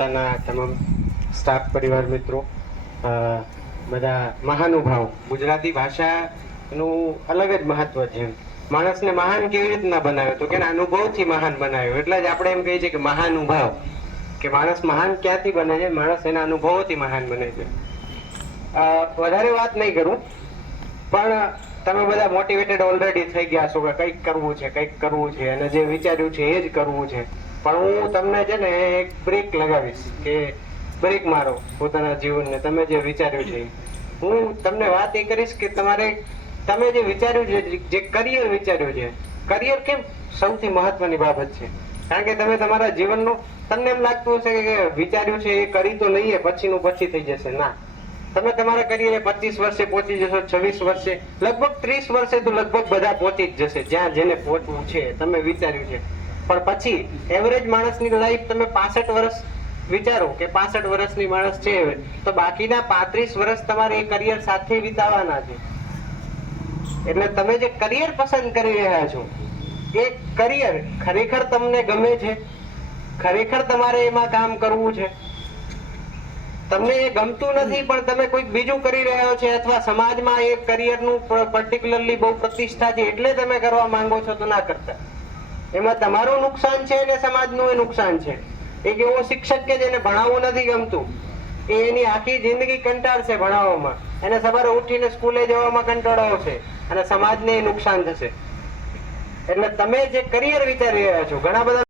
વાર્તાના તમામ સ્ટાફ પરિવાર મિત્રો, બધા મહાનુભાવ, ગુજરાતી ભાષાનું અલગ જ મહત્વ છે. માણસને મહાન કેવી રીતના બનાવ્યો તો કે અનુભવથી મહાન બનાવ્યો. એટલે જ આપણે એમ કહીએ છીએ કે મહાનુભાવ, કે માણસ મહાન ક્યાંથી બને છે? માણસ એના અનુભવોથી મહાન બને છે. વધારે વાત નહીં કરું, પણ તમે બધા મોટિવેટેડ ઓલરેડી થઈ ગયા છો કે કંઈક કરવું છે, કંઈક કરવું છે, અને જે વિચાર્યું છે એ જ કરવું છે. પણ હું તમને છે ને એક બ્રેક લગાવીશ કે બ્રેક મારો પોતાના જીવનને. તમે જે વિચાર્યું છે, હું તમને વાત એ કરીશ કે તમે જે વિચાર્યું છે, જે કરિયર વિચાર્યું છે, કરિયર કેમ સૌથી મહત્વની બાબત છે. કારણ કે તમે તમારા જીવનનું, તમને એમ લાગતું હશે કે વિચાર્યું છે એ કરી તો લઈએ, પછીનું પછી થઈ જશે. ના, તમે તમારા કરિયરે 25 વર્ષે પહોંચી જશો, 26 વર્ષે, લગભગ 30 વર્ષે તો લગભગ બધા પહોંચી જ જશે જ્યાં જેને પહોંચવું છે, તમે વિચાર્યું છે. પણ પછી એવરેજ માણસની લાઈફ તમે 65 વર્ષ વિચારો કે 65 વર્ષની માણસ છે, તો બાકીના 35 વર્ષ તમારે એ કરિયર સાથે વિતાવવાના છે. એટલે તમે જે કરિયર પસંદ કરી રહ્યા છો, એ કરિયર ખરેખર તમને ગમે છે? ખરેખર તમારે એમાં કામ કરવું છે? તમને એ ગમતું નથી પણ તમે કોઈક બીજું કરી રહ્યો છે, અથવા સમાજમાં એ કરિયરનું પર્ટિક્યુલરલી બહુ પ્રતિષ્ઠા છે એટલે તમે કરવા માંગો છો, તો ના કરતા. એમાં તમારું નુકસાન છે અને સમાજનું નુકસાન છે. એક એવો શિક્ષક કે જેને ભણાવવું નથી ગમતું, એ એની આખી જિંદગી કંટાળશે ભણાવવામાં, એને સવારે ઉઠીને સ્કૂલે જવામાં કંટાળો આવશે, અને સમાજને નુકસાન થશે. એટલે તમે જે કરિયર વિચારી રહ્યા છો, ઘણા બધા